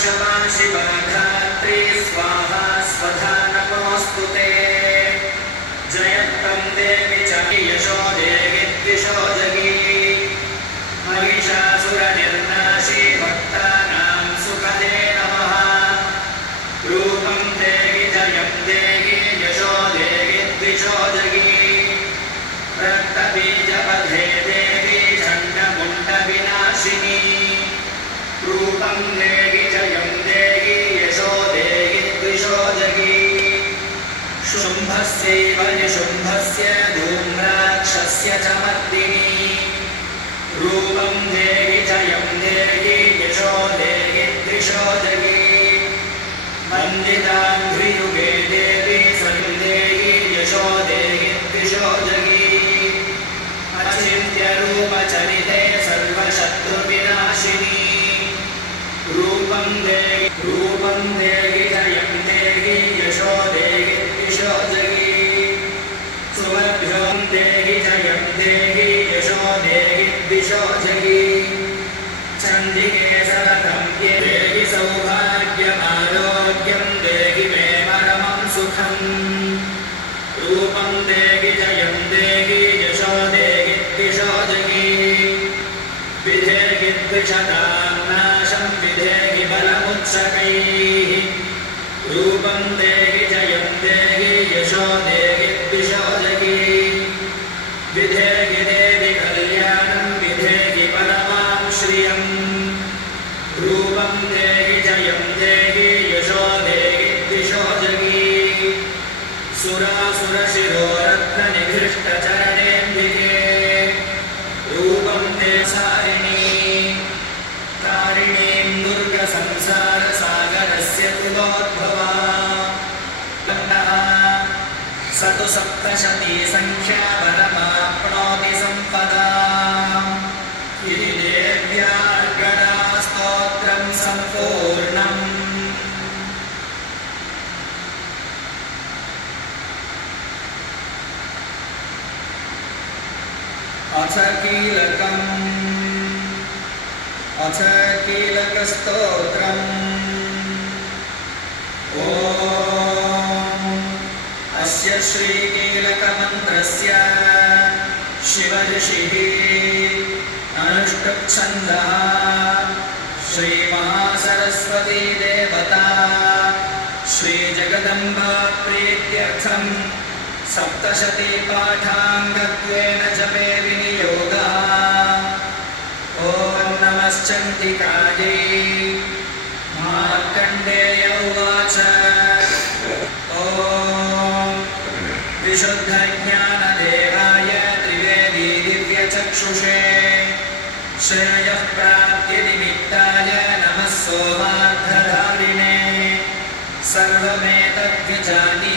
क्षमा शिवा धात्री स्वाहा स्वधा नमोऽस्तु ते जयत्तं देवी च यशो देवी द्विषोजगी महिषासुरनिर्नाशी भक्तानां सुखदे नमः रूपं देवी जयं देवी यशो देवी द्विषोजगी रक्तबीजपथे देवी चण्डमुण्डविनाशिनी रूपं देवी जयं देवी यशो देवी द्विषोजगी शुम्भस्यैव निशुम्भस्य धूम्राक्षस्य च मर्दिनी रूपं देवी जयं देवी यशो देवी द्विषोजगी वन्दिताङ्घ्रियुगे देवी स्वयं देवी यशो देवी द्विषोजगी अचिन्त्यरूपचरिते सर्वशत्रुविनाशिनी रूपं देवी जयं देवी यशो देवी द्विषोजगी सुवर्भ्यों देवी जयं देवी यशो देवी द्विषोजगी चण्डिके सततं देवी सौभाग्यमारोग्यं देहि मे परमं सुखम् रूपं देवी जयं देवी यशो देवी द्विषोजगी विधेहि द्विषतां नाशं विधेहि बलमुत्सकैः रूपं देवी जयं देवी यशो देवी द्विषोजगी विधेहि देवी कल्याणं विधेहि परमां श्रियम् रूपं देवी जयं देवी यशो देवी द्विषोजगी सुरासुरशिरोरत्ननिघृष्टचरणेऽम्बिके रूपं ते सारिणी तारिणीं दुर्गसंसारसागरस्य कुलोद्भवा स तु सप्तशती संख्या बलमाप्नोति सम्पदा इति देव्यार्गणा स्तोत्रं सम्पूर्णम् अथ कीलकस्तोत्रम् ॐ अस्य श्रीकीलकमन्त्रस्य शिवऋषिः अनुष्टुप्छन्दः श्रीमहासरस्वती देवता श्रीजगदम्बा प्रीत्यर्थं सप्तशती पाठाङ्गत्वेन जपे विनियोगः ॐ नमश्चण्डिकायै मार्कण्डेय उवाच ॐ विशुद्धज्ञानदेहाय त्रिवेदी दिव्यचक्षुषे श्रेयः प्राप्तिनिमित्ताय नमः सोमार्थधारिणे सर्वमेतद्विजानीहि